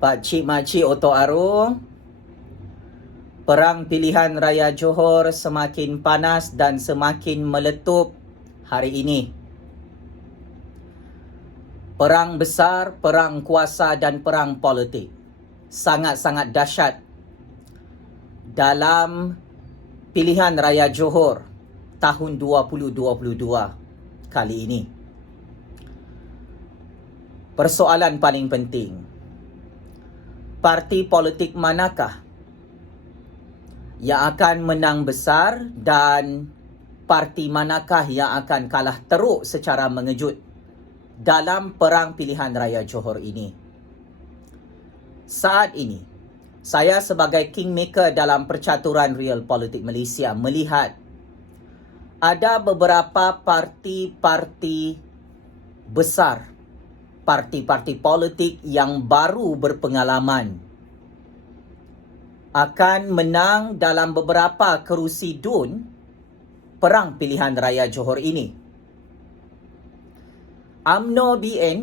Pak Cik Makcik Oto Arung, perang pilihan raya Johor semakin panas dan semakin meletup hari ini. Perang besar, perang kuasa dan perang politik sangat-sangat dahsyat dalam pilihan raya Johor tahun 2022 kali ini. Persoalan paling penting, parti politik manakah yang akan menang besar dan parti manakah yang akan kalah teruk secara mengejut dalam perang pilihan raya Johor ini? Saat ini, saya sebagai kingmaker dalam percaturan real politik Malaysia melihat ada beberapa parti-parti besar, parti-parti politik yang baru berpengalaman akan menang dalam beberapa kerusi DUN perang pilihan raya Johor ini. UMNO BN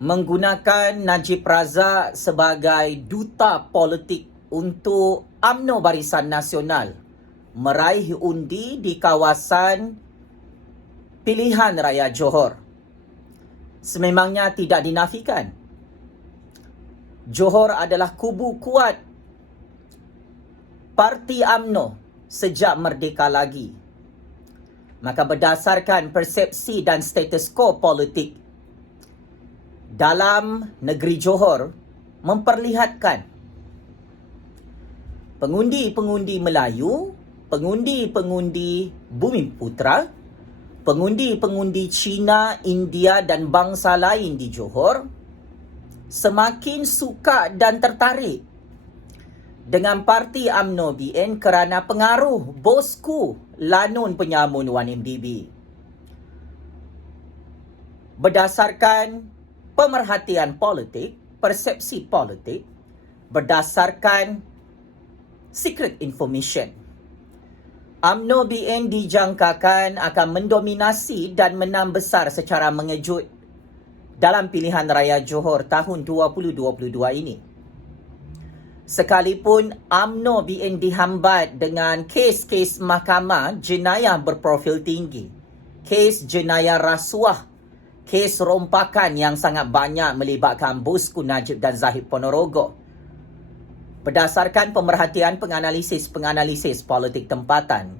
menggunakan Najib Razak sebagai duta politik untuk UMNO Barisan Nasional meraih undi di kawasan pilihan raya Johor. Sememangnya tidak dinafikan, Johor adalah kubu kuat parti UMNO sejak merdeka lagi. Maka berdasarkan persepsi dan status quo politik dalam negeri Johor memperlihatkan pengundi-pengundi Melayu, pengundi-pengundi Bumiputra, pengundi-pengundi Cina, India dan bangsa lain di Johor semakin suka dan tertarik dengan parti UMNO BN kerana pengaruh bosku Lanun Penyamun 1MDB. Berdasarkan pemerhatian politik, persepsi politik, berdasarkan secret information, UMNO BN dijangkakan akan mendominasi dan menang besar secara mengejut dalam pilihan raya Johor tahun 2022 ini. Sekalipun UMNO BN dihambat dengan kes-kes mahkamah jenayah berprofil tinggi, kes jenayah rasuah, kes rompakan yang sangat banyak melibatkan bosku Najib dan Zahid Ponorogo. Berdasarkan pemerhatian penganalisis politik tempatan,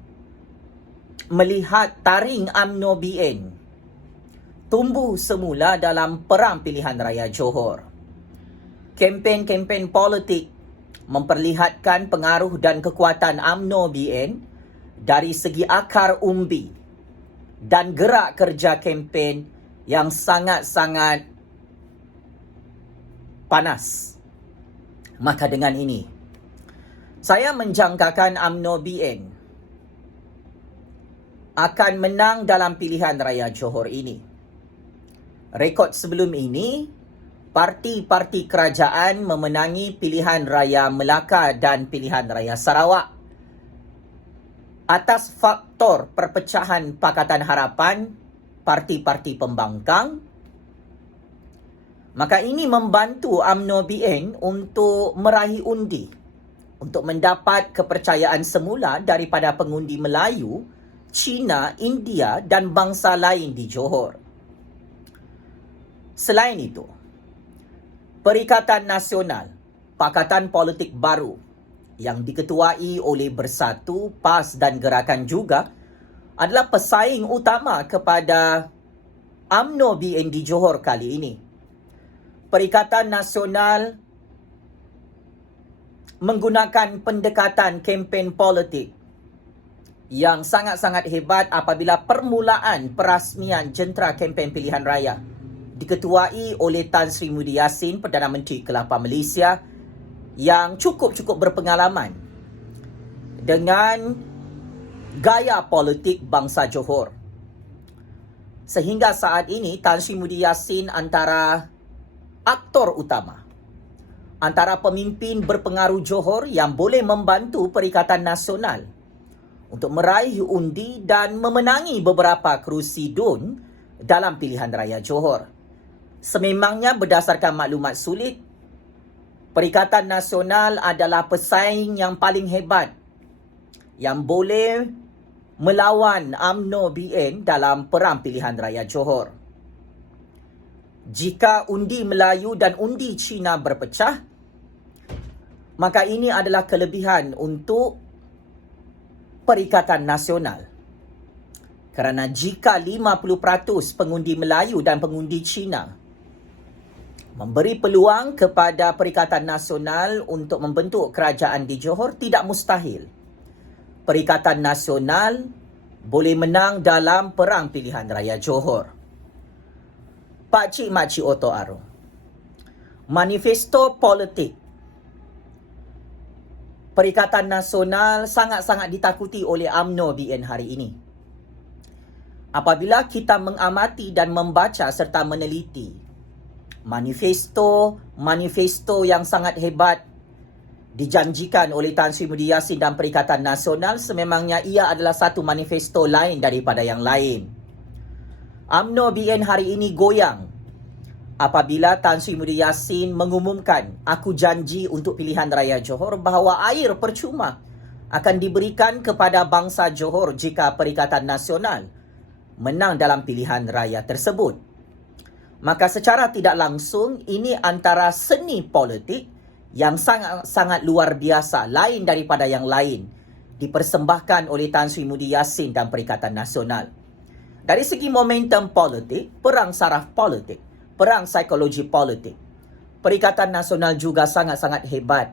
melihat taring UMNO BN tumbuh semula dalam perang pilihan raya Johor. Kempen-kempen politik memperlihatkan pengaruh dan kekuatan UMNO BN dari segi akar umbi dan gerak kerja kempen yang sangat-sangat panas. Maka dengan ini, saya menjangkakan UMNO BN akan menang dalam pilihan raya Johor ini. Rekod sebelum ini, parti-parti kerajaan memenangi pilihan raya Melaka dan pilihan raya Sarawak atas faktor perpecahan Pakatan Harapan, parti-parti pembangkang. Maka ini membantu UMNO BN untuk meraih undi, untuk mendapat kepercayaan semula daripada pengundi Melayu, Cina, India dan bangsa lain di Johor. Selain itu, Perikatan Nasional, pakatan politik baru yang diketuai oleh Bersatu, PAS dan Gerakan juga adalah pesaing utama kepada UMNO BN di Johor kali ini. Perikatan Nasional menggunakan pendekatan kempen politik yang sangat-sangat hebat apabila permulaan perasmian jentera kempen pilihan raya diketuai oleh Tan Sri Muhyiddin Yassin, Perdana Menteri ke-8 Malaysia yang cukup berpengalaman dengan gaya politik bangsa Johor. Sehingga saat ini Tan Sri Muhyiddin Yassin antara aktor utama, antara pemimpin berpengaruh Johor yang boleh membantu Perikatan Nasional untuk meraih undi dan memenangi beberapa kerusi DUN dalam pilihan raya Johor. Sememangnya berdasarkan maklumat sulit, Perikatan Nasional adalah pesaing yang paling hebat yang boleh melawan UMNO BN dalam Perang Pilihan Raya Johor. Jika undi Melayu dan undi Cina berpecah, maka ini adalah kelebihan untuk Perikatan Nasional. Kerana jika 50% pengundi Melayu dan pengundi Cina memberi peluang kepada Perikatan Nasional untuk membentuk kerajaan di Johor, tidak mustahil Perikatan Nasional boleh menang dalam Perang Pilihan Raya Johor. Pak Cik Mak Cik Oto Aro, manifesto politik Perikatan Nasional sangat-sangat ditakuti oleh UMNO BN hari ini. Apabila kita mengamati dan membaca serta meneliti manifesto yang sangat hebat dijanjikan oleh Tan Sri Muhyiddin Yassin dan Perikatan Nasional, sememangnya ia adalah satu manifesto lain daripada yang lain. UMNO BN hari ini goyang apabila Tan Sri Muhyiddin Yassin mengumumkan, aku janji untuk pilihan raya Johor bahawa air percuma akan diberikan kepada bangsa Johor jika Perikatan Nasional menang dalam pilihan raya tersebut. Maka secara tidak langsung ini antara seni politik yang sangat luar biasa, lain daripada yang lain, dipersembahkan oleh Tan Sri Muhyiddin Yassin dan Perikatan Nasional. Dari segi momentum politik, perang saraf politik, perang psikologi politik, Perikatan Nasional juga sangat-sangat hebat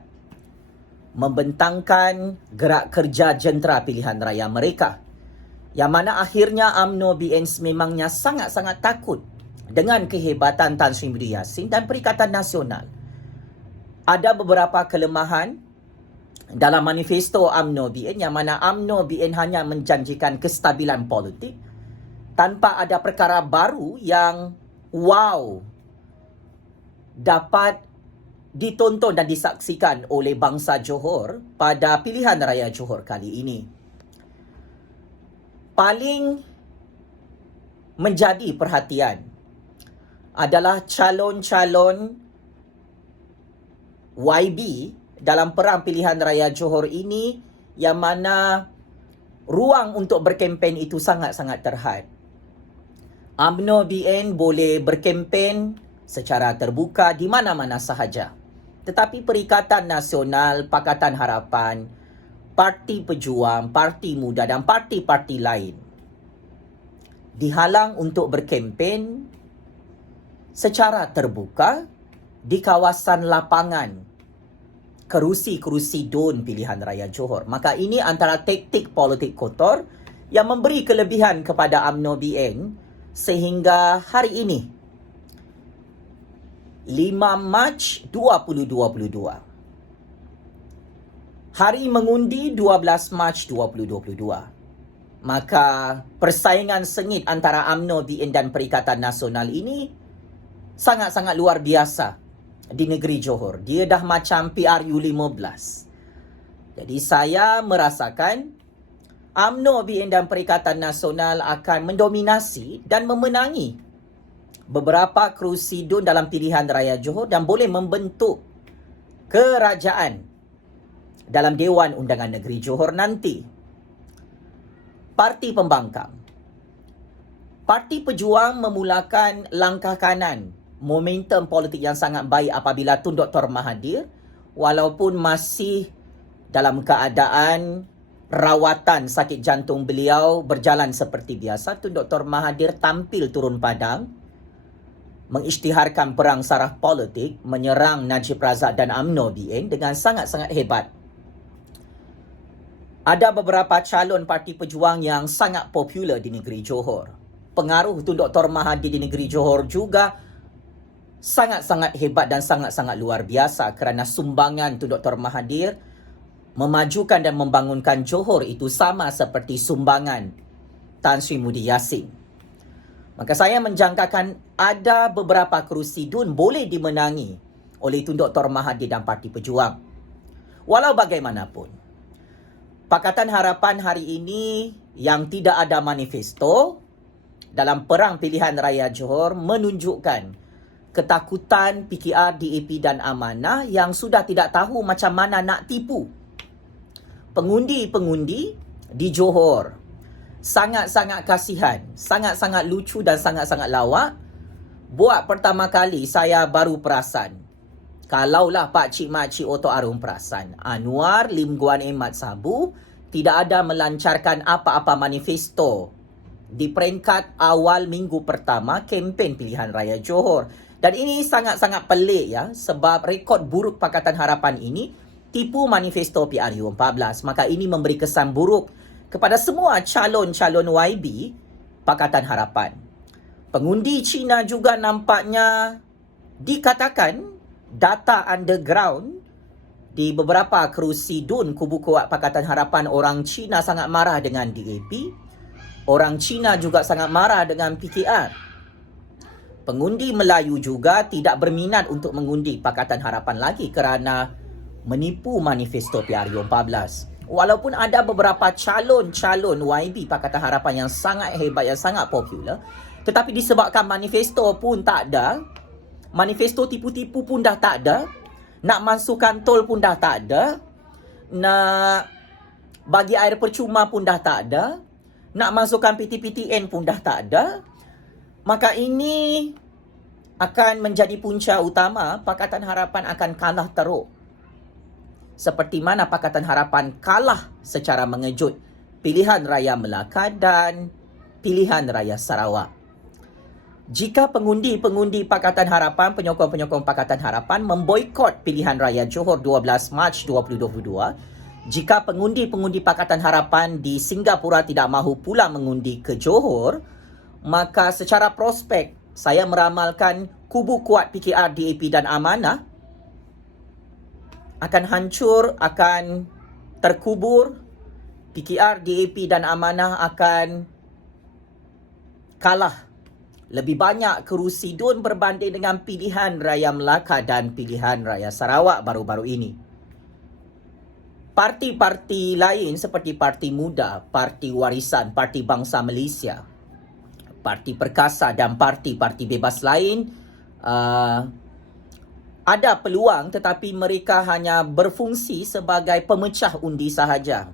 membentangkan gerak kerja jentera pilihan raya mereka, yang mana akhirnya UMNO BN memangnya sangat-sangat takut dengan kehebatan Tan Sri Muhyiddin Yassin dan Perikatan Nasional. Ada beberapa kelemahan dalam manifesto UMNO BN, yang mana UMNO BN hanya menjanjikan kestabilan politik tanpa ada perkara baru yang dapat ditonton dan disaksikan oleh bangsa Johor pada pilihan raya Johor kali ini. Paling menjadi perhatian adalah calon-calon YB dalam Perang Pilihan Raya Johor ini, yang mana ruang untuk berkempen itu sangat-sangat terhad. UMNO BN boleh berkempen secara terbuka di mana-mana sahaja. Tetapi Perikatan Nasional, Pakatan Harapan, Parti Pejuang, Parti Muda dan parti-parti lain dihalang untuk berkempen secara terbuka di kawasan lapangan kerusi-kerusi DUN pilihan raya Johor. Maka ini antara taktik politik kotor yang memberi kelebihan kepada UMNO BN sehingga hari ini 5 Mac 2022, hari mengundi 12 Mac 2022. Maka persaingan sengit antara UMNO BN dan Perikatan Nasional ini sangat-sangat luar biasa di negeri Johor. Dia dah macam PRU 15. Jadi saya merasakan UMNO BN dan Perikatan Nasional akan mendominasi dan memenangi beberapa kerusi DUN dalam pilihan raya Johor dan boleh membentuk kerajaan dalam Dewan Undangan Negeri Johor nanti. Parti Pembangkang, Parti Pejuang memulakan langkah kanan momentum politik yang sangat baik apabila Tun Dr. Mahathir, walaupun masih dalam keadaan rawatan sakit jantung beliau berjalan seperti biasa, Tun Dr. Mahathir tampil turun padang mengisytiharkan perang saraf politik menyerang Najib Razak dan UMNO BN dengan sangat-sangat hebat. Ada beberapa calon Parti Pejuang yang sangat popular di negeri Johor. Pengaruh Tun Dr. Mahathir di negeri Johor juga sangat-sangat hebat dan sangat-sangat luar biasa, kerana sumbangan Tun Dr. Mahathir memajukan dan membangunkan Johor itu sama seperti sumbangan Tan Sri Muhyiddin Yassin. Maka saya menjangkakan ada beberapa kerusi DUN boleh dimenangi oleh Tun Dr. Mahathir dan Parti Pejuang. Walau bagaimanapun, Pakatan Harapan hari ini yang tidak ada manifesto dalam Perang Pilihan Raya Johor menunjukkan ketakutan PKR, DAP dan Amanah yang sudah tidak tahu macam mana nak tipu pengundi-pengundi di Johor. Sangat-sangat kasihan, sangat-sangat lucu dan sangat-sangat lawak. Buat pertama kali saya baru perasan, kalaulah Pak Cik Mak Cik Oto Arum perasan, Anwar Lim Guan Emat Sabu tidak ada melancarkan apa-apa manifesto di peringkat awal minggu pertama kempen pilihan raya Johor. Dan ini sangat-sangat pelik ya, sebab rekod buruk Pakatan Harapan ini tipu manifesto PRU14. Maka ini memberi kesan buruk kepada semua calon-calon YB Pakatan Harapan. Pengundi Cina juga nampaknya dikatakan data underground di beberapa kerusi DUN kubu kuat Pakatan Harapan. Orang Cina sangat marah dengan DAP. Orang Cina juga sangat marah dengan PKR. Pengundi Melayu juga tidak berminat untuk mengundi Pakatan Harapan lagi kerana menipu manifesto PRU14. Walaupun ada beberapa calon-calon YB Pakatan Harapan yang sangat hebat, yang sangat popular, tetapi disebabkan manifesto pun tak ada, manifesto tipu-tipu pun dah tak ada, nak masukkan tol pun dah tak ada, nak bagi air percuma pun dah tak ada, nak masukkan PTPTN pun dah tak ada, maka ini akan menjadi punca utama Pakatan Harapan akan kalah teruk. Seperti mana Pakatan Harapan kalah secara mengejut pilihan raya Melaka dan pilihan raya Sarawak. Jika pengundi-pengundi Pakatan Harapan, penyokong-penyokong Pakatan Harapan memboikot pilihan raya Johor 12 Mac 2022, jika pengundi-pengundi Pakatan Harapan di Singapura tidak mahu pula mengundi ke Johor, maka secara prospek saya meramalkan kubu kuat PKR, DAP dan Amanah akan hancur, akan terkubur. PKR, DAP dan Amanah akan kalah lebih banyak kerusi DUN berbanding dengan pilihan raya Melaka dan pilihan raya Sarawak baru-baru ini. Parti-parti lain seperti Parti Muda, Parti Warisan, Parti Bangsa Malaysia, Parti Perkasa dan parti-parti bebas lain ada peluang, tetapi mereka hanya berfungsi sebagai pemecah undi sahaja.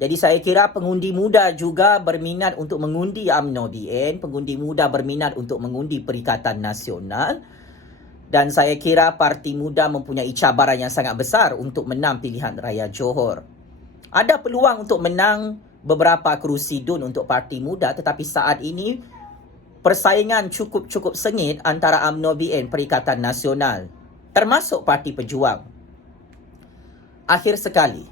Jadi saya kira pengundi muda juga berminat untuk mengundi UMNO BN, pengundi muda berminat untuk mengundi Perikatan Nasional, dan saya kira Parti Muda mempunyai cabaran yang sangat besar untuk menang pilihan raya Johor. Ada peluang untuk menang beberapa kerusi DUN untuk Parti Muda, tetapi saat ini persaingan cukup sengit antara UMNO BN, Perikatan Nasional, termasuk Parti Pejuang. Akhir sekali,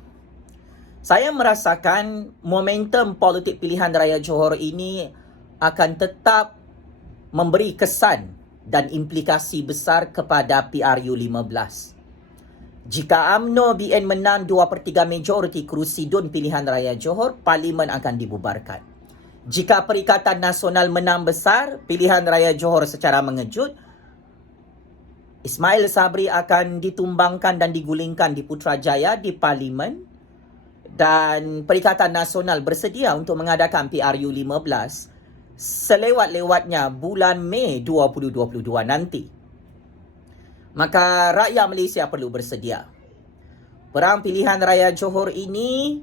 saya merasakan momentum politik pilihan raya Johor ini akan tetap memberi kesan dan implikasi besar kepada PRU15. Jika UMNO BN menang 2/3 majoriti kerusi DUN pilihan raya Johor, Parlimen akan dibubarkan. Jika Perikatan Nasional menang besar pilihan raya Johor secara mengejut, Ismail Sabri akan ditumbangkan dan digulingkan di Putrajaya di Parlimen, dan Perikatan Nasional bersedia untuk mengadakan PRU15 selewat-lewatnya bulan Mei 2022 nanti. Maka rakyat Malaysia perlu bersedia. Perang pilihan raya Johor ini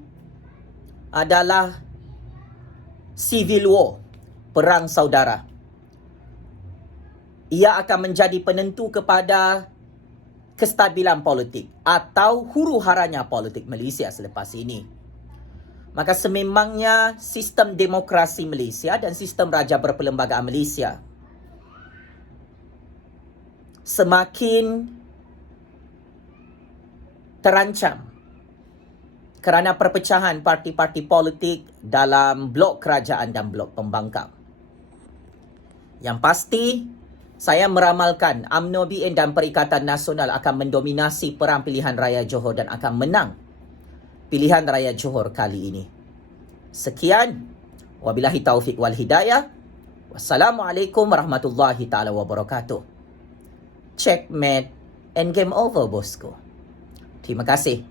adalah civil war, perang saudara. Ia akan menjadi penentu kepada kestabilan politik atau huru-haranya politik Malaysia selepas ini. Maka sememangnya sistem demokrasi Malaysia dan sistem raja berperlembagaan Malaysia semakin terancam kerana perpecahan parti-parti politik dalam blok kerajaan dan blok pembangkang. Yang pasti, saya meramalkan UMNO BN dan Perikatan Nasional akan mendominasi perang pilihan raya Johor dan akan menang pilihan raya Johor kali ini. Sekian, wabillahi taufiq wal hidayah. Wassalamualaikum warahmatullahi taala wabarakatuh. Checkmate and game over, bosku. Terima kasih.